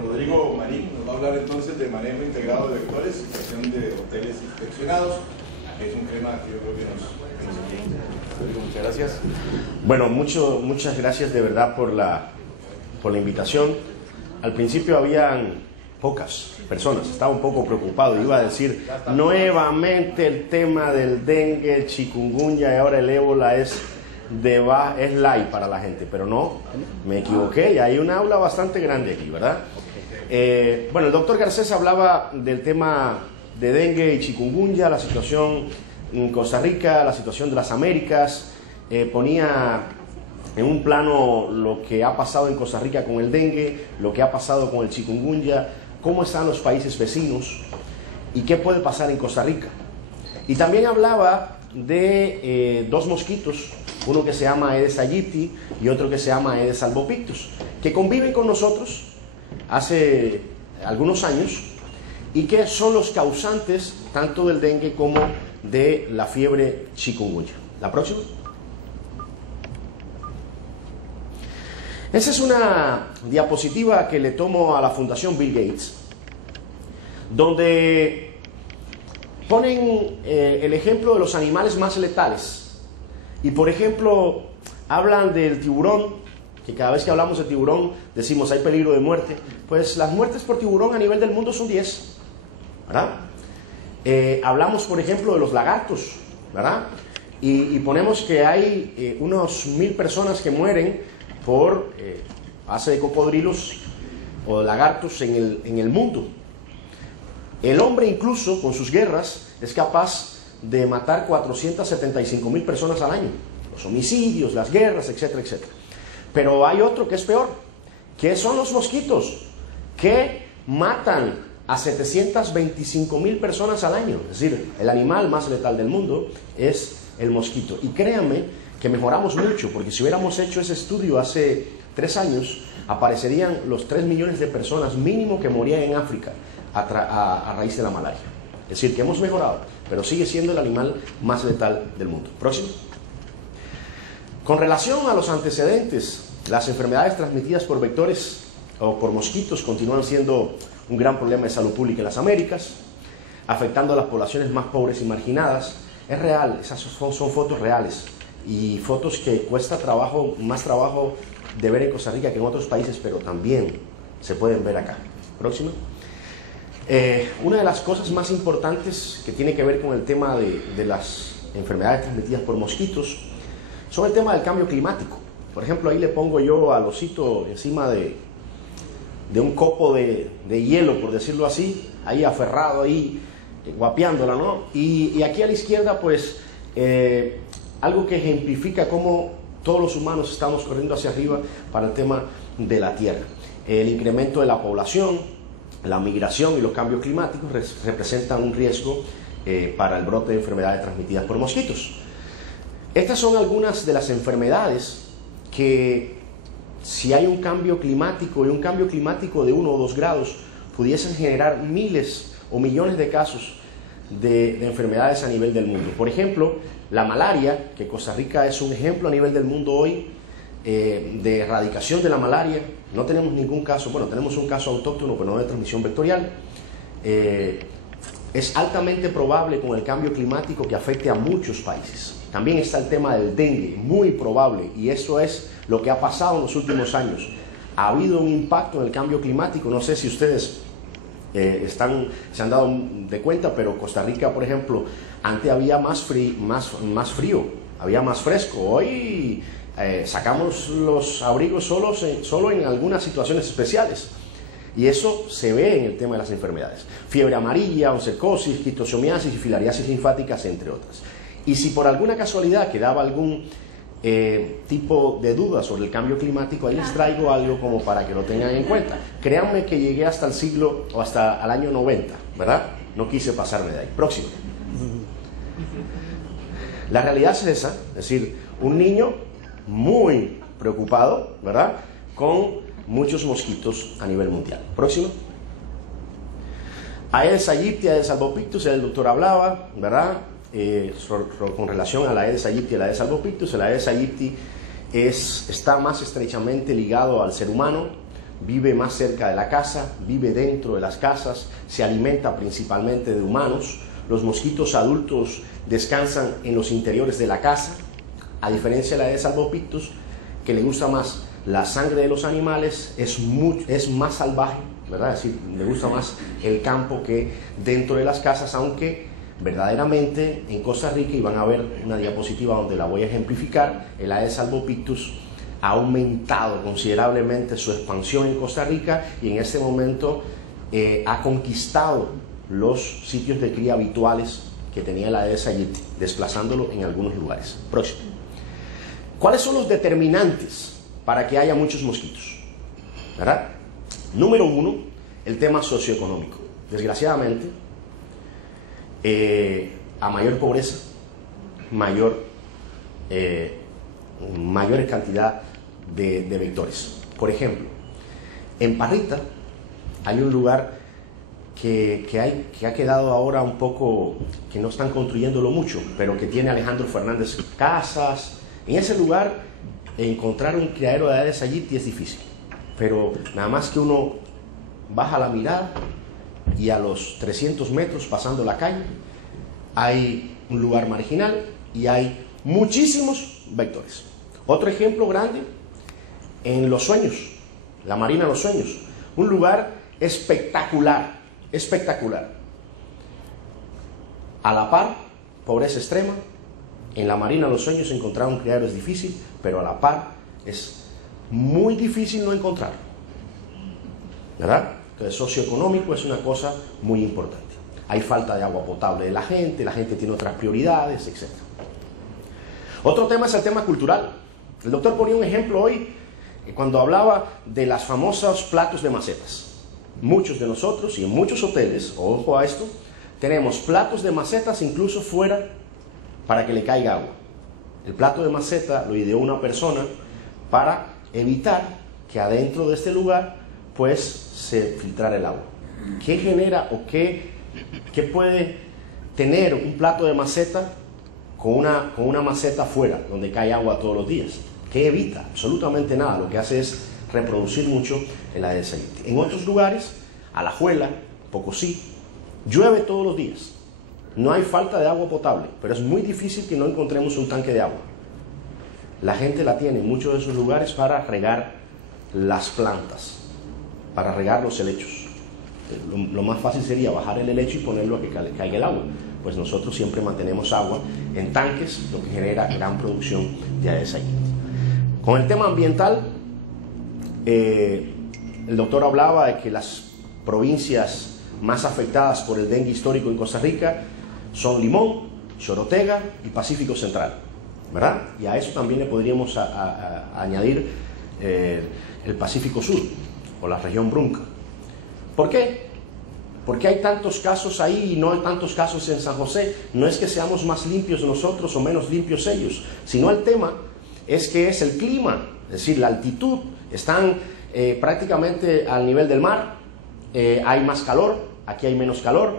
Don Rodrigo Marín nos va a hablar entonces de manejo integrado de vectores y gestión de hoteles inspeccionados. Es un tema que yo creo que nos entiende. Rodrigo, muchas gracias. Bueno, muchas gracias de verdad por la invitación. Al principio habían pocas personas, estaba un poco preocupado, iba a decir nuevamente el tema del dengue, el chikungunya y ahora el ébola es light para la gente, pero no, me equivoqué y hay un aula bastante grande aquí, ¿verdad? Bueno, el doctor Garcés hablaba del tema de dengue y chikungunya, la situación en Costa Rica, la situación de las Américas, ponía en un plano lo que ha pasado en Costa Rica con el dengue, lo que ha pasado con el chikungunya, cómo están los países vecinos y qué puede pasar en Costa Rica. Y también hablaba de dos mosquitos, uno que se llama Aedes aegypti y otro que se llama Aedes albopictus, que conviven con nosotros hace algunos años y que son los causantes tanto del dengue como de la fiebre chikungunya. La próxima. Esa es una diapositiva que le tomo a la Fundación Bill Gates, donde ponen el ejemplo de los animales más letales. Y por ejemplo, hablan del tiburón, que cada vez que hablamos de tiburón decimos hay peligro de muerte. Pues las muertes por tiburón a nivel del mundo son 10, ¿verdad? Hablamos por ejemplo de los lagartos, ¿verdad? Y ponemos que hay unos 1000 personas que mueren por base de cocodrilos o lagartos en el mundo. El hombre incluso con sus guerras es capaz de matar 475.000 personas al año. Los homicidios, las guerras, etcétera, etcétera. Pero hay otro que es peor, que son los mosquitos, que matan a 725.000 personas al año. Es decir, el animal más letal del mundo es el mosquito. Y créanme que mejoramos mucho, porque si hubiéramos hecho ese estudio hace 3 años, aparecerían los 3 millones de personas mínimo que morían en África a raíz de la malaria. Es decir, que hemos mejorado, pero sigue siendo el animal más letal del mundo. Próximo. Con relación a los antecedentes, las enfermedades transmitidas por vectores o por mosquitos continúan siendo un gran problema de salud pública en las Américas, afectando a las poblaciones más pobres y marginadas. Es real, esas son fotos reales y fotos que cuesta trabajo, más trabajo de ver en Costa Rica que en otros países, pero también se pueden ver acá. Próximo. Una de las cosas más importantes que tiene que ver con el tema de las enfermedades transmitidas por mosquitos son el tema del cambio climático. Por ejemplo, ahí le pongo yo al osito encima de un copo de hielo, por decirlo así, ahí aferrado, ahí guapeándola, ¿no? Y aquí a la izquierda, pues, algo que ejemplifica cómo todos los humanos estamos corriendo hacia arriba para el tema de la Tierra. El incremento de la población, la migración y los cambios climáticos representan un riesgo para el brote de enfermedades transmitidas por mosquitos. Estas son algunas de las enfermedades que, si hay un cambio climático y un cambio climático de 1 o 2 grados, pudiesen generar miles o millones de casos de enfermedades a nivel del mundo. Por ejemplo, la malaria, que Costa Rica es un ejemplo a nivel del mundo hoy de erradicación de la malaria. No tenemos ningún caso, bueno, tenemos un caso autóctono, pero no de transmisión vectorial. Es altamente probable con el cambio climático que afecte a muchos países. También está el tema del dengue, muy probable, y eso es lo que ha pasado en los últimos años. Ha habido un impacto en el cambio climático, no sé si ustedes se han dado de cuenta, pero Costa Rica, por ejemplo, antes había más frío, había más fresco. Hoy sacamos los abrigos solo en algunas situaciones especiales. Y eso se ve en el tema de las enfermedades. Fiebre amarilla, oncocercosis, quistosomíasis y filariasis linfáticas, entre otras. Y si por alguna casualidad quedaba algún tipo de duda sobre el cambio climático, ahí les traigo algo como para que lo tengan en cuenta. Créanme que llegué hasta el siglo, o hasta el año 90, ¿verdad? No quise pasarme de ahí. Próximo. La realidad es esa, es decir, un niño muy preocupado, ¿verdad?, con muchos mosquitos a nivel mundial. Próximo. Aedes aegypti, Aedes albopictus, el doctor hablaba, ¿verdad?, con relación a la Aedes aegypti y la Aedes albopictus. El Aedes aegypti está más estrechamente ligado al ser humano, vive más cerca de la casa, vive dentro de las casas, se alimenta principalmente de humanos. Los mosquitos adultos descansan en los interiores de la casa, a diferencia de la Aedes albopictus, que le gusta más la sangre de los animales, es más salvaje, ¿verdad? Es decir, le gusta más el campo que dentro de las casas, aunque verdaderamente en Costa Rica, y van a ver una diapositiva donde la voy a ejemplificar, el Aedes albopictus ha aumentado considerablemente su expansión en Costa Rica y en este momento ha conquistado los sitios de cría habituales que tenía la Aedes aegypti, desplazándolo en algunos lugares. Próximo. ¿Cuáles son los determinantes para que haya muchos mosquitos? ¿Verdad? Número uno, el tema socioeconómico. Desgraciadamente, a mayor pobreza, mayor cantidad de vectores. Por ejemplo, en Parrita hay un lugar que ha quedado ahora un poco, que no están construyéndolo mucho, pero que tiene Alejandro Fernández Casas. En ese lugar encontrar un criadero de Aedes aegypti es difícil, pero nada más que uno baja la mirada y a los 300 metros pasando la calle hay un lugar marginal y hay muchísimos vectores. Otro ejemplo grande en Los Sueños, la Marina Los Sueños, un lugar espectacular, espectacular. A la par, pobreza extrema. En la Marina Los Sueños encontrar un criadero es difícil, pero a la par es muy difícil no encontrar, ¿verdad? Entonces, socioeconómico es una cosa muy importante. Hay falta de agua potable de la gente tiene otras prioridades, etc. Otro tema es el tema cultural. El doctor ponía un ejemplo hoy cuando hablaba de las famosas platos de macetas. Muchos de nosotros y en muchos hoteles, ojo a esto, tenemos platos de macetas incluso fuera para que le caiga agua. El plato de maceta lo ideó una persona para evitar que adentro de este lugar pues se filtrara el agua. ¿Qué genera o qué puede tener un plato de maceta con una maceta afuera donde cae agua todos los días? ¿Qué evita? Absolutamente nada. Lo que hace es reproducir mucho el Aedes aegypti. En otros lugares, Alajuela, Pocosí, llueve todos los días. No hay falta de agua potable, pero es muy difícil que no encontremos un tanque de agua. La gente la tiene en muchos de esos lugares para regar las plantas, para regar los helechos. Lo más fácil sería bajar el helecho y ponerlo a que caiga el agua. Pues nosotros siempre mantenemos agua en tanques, lo que genera gran producción de Aedes aegypti. Con el tema ambiental, el doctor hablaba de que las provincias más afectadas por el dengue histórico en Costa Rica son Limón, Chorotega y Pacífico Central, ¿verdad? Y a eso también le podríamos añadir el Pacífico Sur o la región Brunca. ¿Por qué? Porque hay tantos casos ahí y no hay tantos casos en San José. No es que seamos más limpios nosotros o menos limpios ellos, sino el tema es que es el clima, es decir, la altitud. Están prácticamente al nivel del mar, hay más calor, aquí hay menos calor,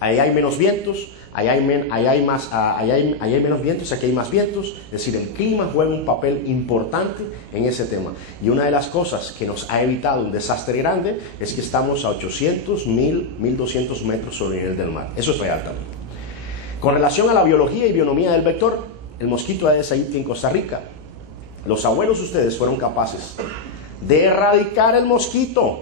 ahí hay menos vientos, ahí hay menos vientos, aquí hay más vientos. Es decir, el clima juega un papel importante en ese tema. Y una de las cosas que nos ha evitado un desastre grande es que estamos a 800, 1000, 1200 metros sobre el nivel del mar. Eso es real también. Con relación a la biología y bionomía del vector, el mosquito Aedes aegypti en Costa Rica, los abuelos de ustedes fueron capaces de erradicar el mosquito.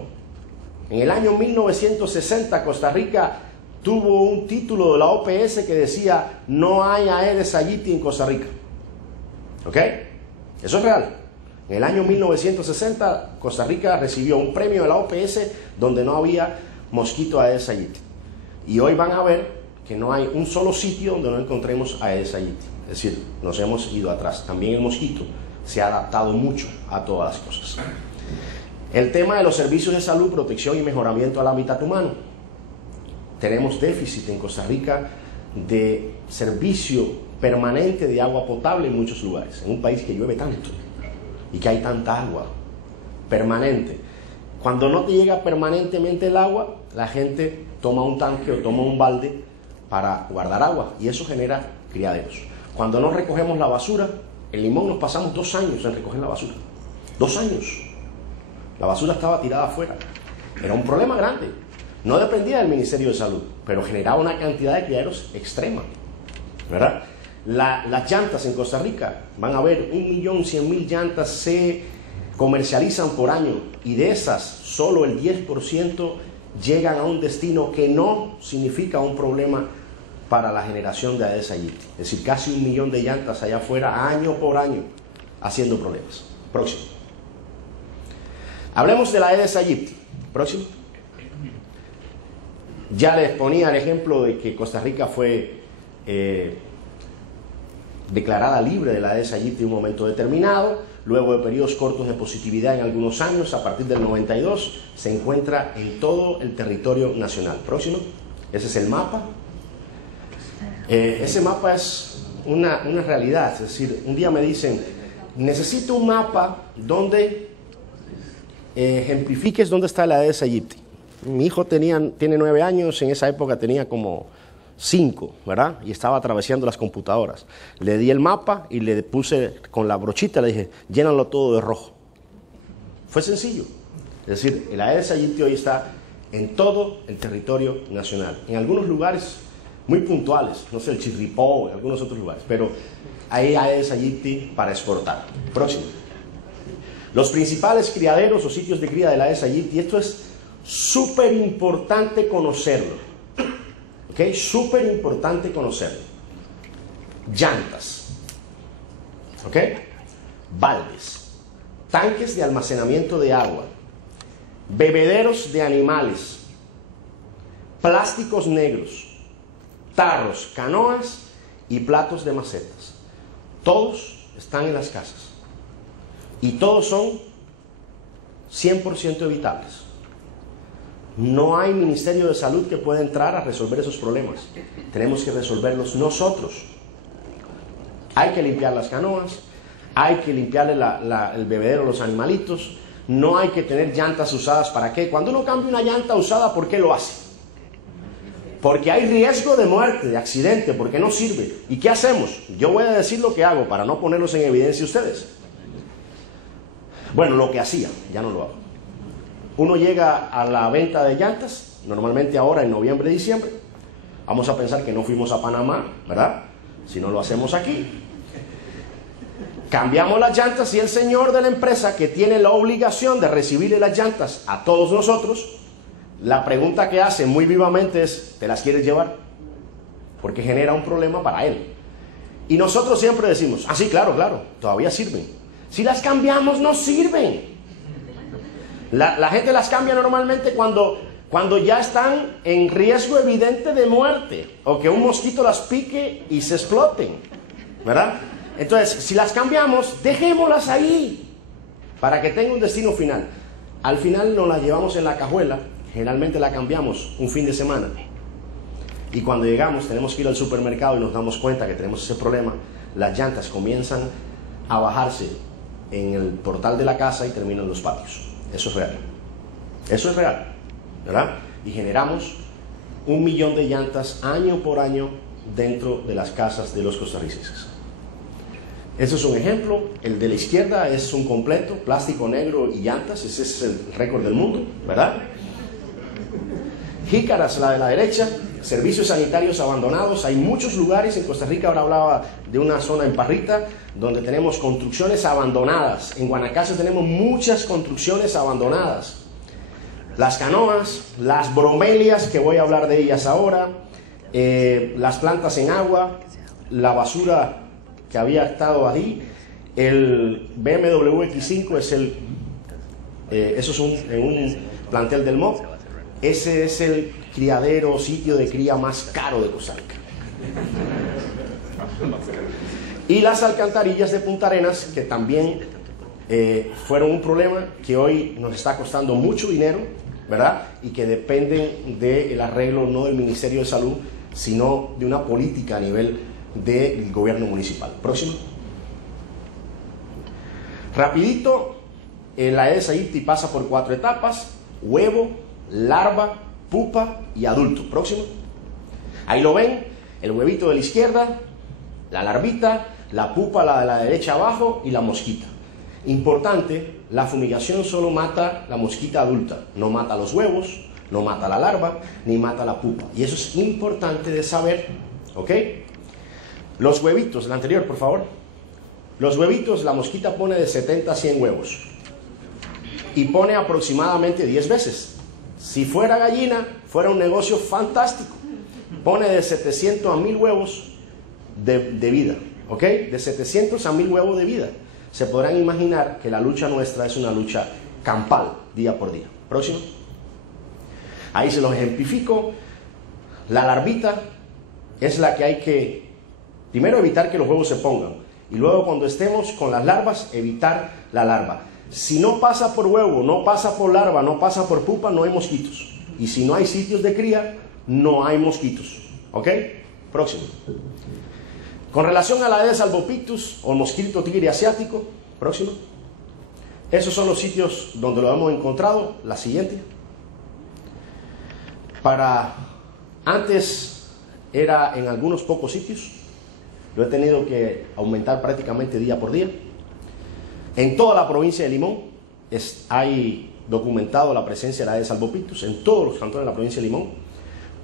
En el año 1960 Costa Rica tuvo un título de la OPS que decía: no hay Aedes aegypti en Costa Rica. ¿Ok? Eso es real. En el año 1960 Costa Rica recibió un premio de la OPS donde no había mosquito Aedes aegypti. Y hoy van a ver que no hay un solo sitio donde no encontremos Aedes aegypti. Es decir, nos hemos ido atrás. También el mosquito se ha adaptado mucho a todas las cosas. El tema de los servicios de salud, protección y mejoramiento al hábitat humano. Tenemos déficit en Costa Rica de servicio permanente de agua potable en muchos lugares, en un país que llueve tanto y que hay tanta agua permanente. Cuando no te llega permanentemente el agua, la gente toma un tanque o toma un balde para guardar agua y eso genera criaderos. Cuando no recogemos la basura, en Limón nos pasamos 2 años en recoger la basura. 2 años. La basura estaba tirada afuera. Era un problema grande. No dependía del Ministerio de Salud, pero generaba una cantidad de criaderos extrema, ¿verdad? Las llantas en Costa Rica, van a ver, 1.100.000 llantas se comercializan por año, y de esas solo el 10% llegan a un destino que no significa un problema para la generación de Aedes aegypti. Es decir, casi 1 millón de llantas allá afuera, año por año, haciendo problemas. Próximo. Hablemos de la Aedes aegypti. Próximo. Ya les ponía el ejemplo de que Costa Rica fue declarada libre de la Aedes aegypti en un momento determinado. Luego de periodos cortos de positividad en algunos años, a partir del 92, se encuentra en todo el territorio nacional. Próximo. Ese es el mapa. Ese mapa es una realidad. Es decir, un día me dicen, necesito un mapa donde ejemplifiques dónde está la Aedes aegypti. Mi hijo tiene 9 años, en esa época tenía como 5, ¿verdad? Y estaba atravesando las computadoras. Le di el mapa y le puse con la brochita, le dije, llénalo todo de rojo. Fue sencillo. Es decir, el Aedes aegypti hoy está en todo el territorio nacional. En algunos lugares muy puntuales, no sé, el Chirripó, en algunos otros lugares, pero hay Aedes aegypti para exportar. Próximo. Los principales criaderos o sitios de cría de la Aedes aegypti, esto es súper importante conocerlo. ¿Ok? Súper importante conocerlo. Llantas. ¿Ok? Baldes. Tanques de almacenamiento de agua. Bebederos de animales. Plásticos negros. Tarros, canoas y platos de macetas. Todos están en las casas. Y todos son 100% evitables. No hay Ministerio de Salud que pueda entrar a resolver esos problemas. Tenemos que resolverlos nosotros. Hay que limpiar las canoas, hay que limpiarle el bebedero a los animalitos. No hay que tener llantas usadas. ¿Para qué? Cuando uno cambia una llanta usada, ¿por qué lo hace? Porque hay riesgo de muerte, de accidente, porque no sirve. ¿Y qué hacemos? Yo voy a decir lo que hago para no ponerlos en evidencia ustedes. Bueno, lo que hacía, ya no lo hago. Uno llega a la venta de llantas, normalmente ahora en noviembre, diciembre. Vamos a pensar que no fuimos a Panamá, ¿verdad? Si no lo hacemos aquí. Cambiamos las llantas y el señor de la empresa, que tiene la obligación de recibirle las llantas a todos nosotros, la pregunta que hace muy vivamente es, ¿te las quieres llevar? Porque genera un problema para él. Y nosotros siempre decimos, sí, claro, todavía sirven. Si las cambiamos, no sirven. La gente las cambia normalmente cuando ya están en riesgo evidente de muerte, o que un mosquito las pique y se exploten, ¿verdad? Entonces, si las cambiamos, dejémoslas ahí para que tenga un destino final. Al final nos las llevamos en la cajuela, generalmente la cambiamos un fin de semana, y cuando llegamos tenemos que ir al supermercado y nos damos cuenta que tenemos ese problema. Las llantas comienzan a bajarse en el portal de la casa y terminan en los patios. Eso es real. Eso es real, ¿verdad? Y generamos 1 millón de llantas año por año dentro de las casas de los costarricenses. Ese es un ejemplo. El de la izquierda es un completo, plástico negro y llantas. Ese es el récord del mundo, ¿verdad? Jícaras, la de la derecha. Servicios sanitarios abandonados. Hay muchos lugares en Costa Rica. Ahora hablaba de una zona en Parrita donde tenemos construcciones abandonadas. En Guanacaste tenemos muchas construcciones abandonadas. Las canoas, las bromelias, que voy a hablar de ellas ahora, las plantas en agua, la basura que había estado ahí. El BMW X5 es eso es un plantel del MOP. Ese es el criadero, sitio de cría más caro de Costa Rica. Y las alcantarillas de Punta Arenas, que también fueron un problema que hoy nos está costando mucho dinero, ¿verdad? Y que dependen del arreglo no del Ministerio de Salud, sino de una política a nivel del gobierno municipal. Próximo. Rapidito, la Aedes aegypti pasa por 4 etapas: huevo, larva, pupa y adulto. Próximo. Ahí lo ven, el huevito de la izquierda, la larvita, la pupa, la de la derecha abajo, y la mosquita. Importante, la fumigación solo mata la mosquita adulta, no mata los huevos, no mata la larva, ni mata la pupa. Y eso es importante de saber, ¿ok? Los huevitos, el anterior, por favor. Los huevitos, la mosquita pone de 70 a 100 huevos. Y pone aproximadamente 10 veces. Si fuera gallina, fuera un negocio fantástico. Pone de 700 a 1000 huevos de vida, ¿ok? De 700 a 1000 huevos de vida. Se podrán imaginar que la lucha nuestra es una lucha campal, día por día. Próximo. Ahí se los ejemplifico. La larvita es la que hay que, primero, evitar que los huevos se pongan. Y luego, cuando estemos con las larvas, evitar la larva. Si no pasa por huevo, no pasa por larva, no pasa por pupa, no hay mosquitos. Y si no hay sitios de cría, no hay mosquitos. ¿Ok? Próximo. Con relación a la Aedes albopictus o el mosquito tigre asiático, próximo. Esos son los sitios donde lo hemos encontrado. La siguiente. Antes era en algunos pocos sitios. Lo he tenido que aumentar prácticamente día por día. En toda la provincia de Limón hay documentado la presencia de la Aedes albopictus, en todos los cantones de la provincia de Limón.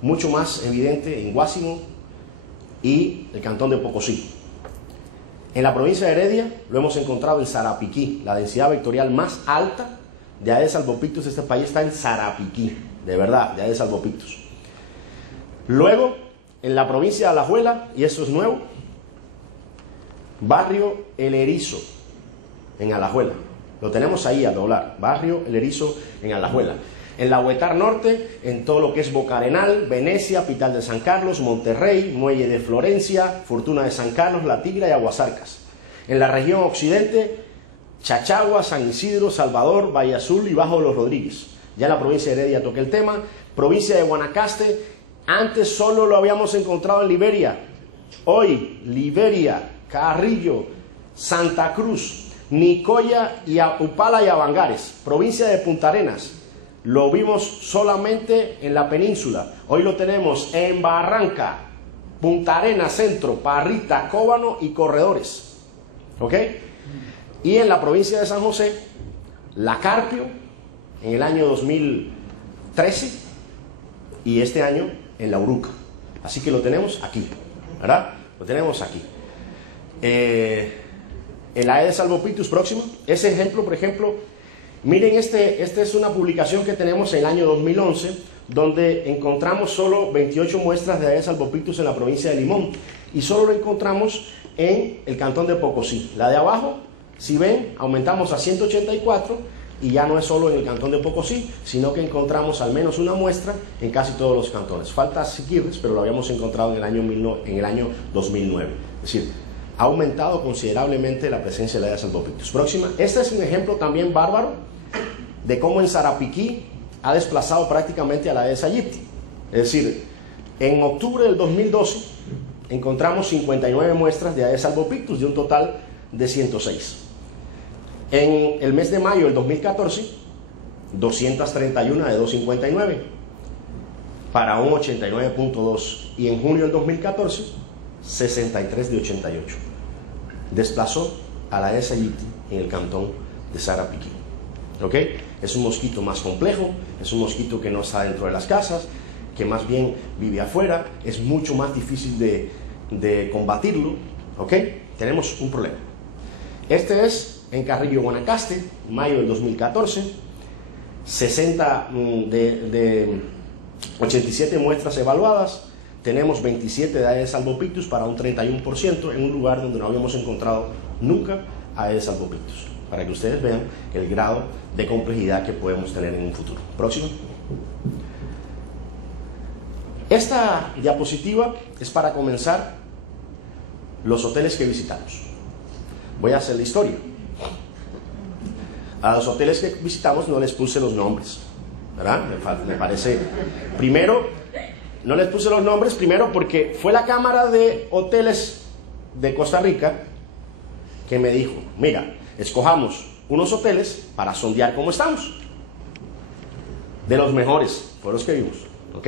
Mucho más evidente en Guásimo y el cantón de Pocosí. En la provincia de Heredia lo hemos encontrado en Sarapiquí. La densidad vectorial más alta de Aedes albopictus de este país está en Sarapiquí, de verdad, de Aedes albopictus. Luego, en la provincia de Alajuela, y eso es nuevo, barrio El Erizo, en Alajuela. Lo tenemos ahí a doblar, barrio El Erizo en Alajuela. En la Huetar Norte, en todo lo que es Boca Arenal, Venecia, Pital de San Carlos, Monterrey, Muelle de Florencia, Fortuna de San Carlos, La Tigra y Aguasarcas. En la región occidente, Chachagua, San Isidro, Salvador, Valle Azul y Bajo de los Rodríguez. Ya en la provincia de Heredia toqué el tema. Provincia de Guanacaste, antes solo lo habíamos encontrado en Liberia. Hoy, Liberia, Carrillo, Santa Cruz, Nicoya, y Upala y Avangares. Provincia de Punta Arenas, lo vimos solamente en la península. Hoy lo tenemos en Barranca, Punta Arenas, Centro, Parrita, Cóbano y Corredores. ¿Ok? Y en la provincia de San José, la Carpio, en el año 2013, y este año en la Uruca. Así que lo tenemos aquí, ¿verdad? Lo tenemos aquí. El Aedes albopictus próximo. Ese ejemplo, por ejemplo, miren, esta es una publicación que tenemos en el año 2011, donde encontramos solo 28 muestras de Aedes albopictus en la provincia de Limón, y solo lo encontramos en el cantón de Pocosí. La de abajo, si ven, aumentamos a 184, y ya no es solo en el cantón de Pocosí, sino que encontramos al menos una muestra en casi todos los cantones. Falta Siquirres, pero lo habíamos encontrado en el año 2009. Es decir, ha aumentado considerablemente la presencia de la Aedes albopictus. Próxima. Este es un ejemplo también bárbaro de cómo en Sarapiquí ha desplazado prácticamente a la Aedes aegypti. Es decir, en octubre del 2012 encontramos 59 muestras de Aedes albopictus de un total de 106. En el mes de mayo del 2014, 231 de 259, para un 89.2. Y en junio del 2014, 63 de 88. Desplazó a la Aedes aegypti en el cantón de Sarapiquí. ¿Ok? Es un mosquito más complejo, es un mosquito que no está dentro de las casas, que más bien vive afuera, es mucho más difícil de combatirlo. ¿Ok? Tenemos un problema. Este es en Carrillo, Guanacaste, mayo del 2014, 87 muestras evaluadas, tenemos 27 de Aedes albopictus para un 31% en un lugar donde no habíamos encontrado nunca Aedes albopictus, para que ustedes vean el grado de complejidad que podemos tener en un futuro. Próximo. Esta diapositiva es para comenzar los hoteles que visitamos. Voy a hacer la historia. A los hoteles que visitamos no les puse los nombres, ¿verdad? Me parece. Primero, no les puse los nombres, primero porque fue la Cámara de Hoteles de Costa Rica que me dijo, mira, escojamos unos hoteles para sondear cómo estamos. De los mejores, fueron los que vimos, ¿ok?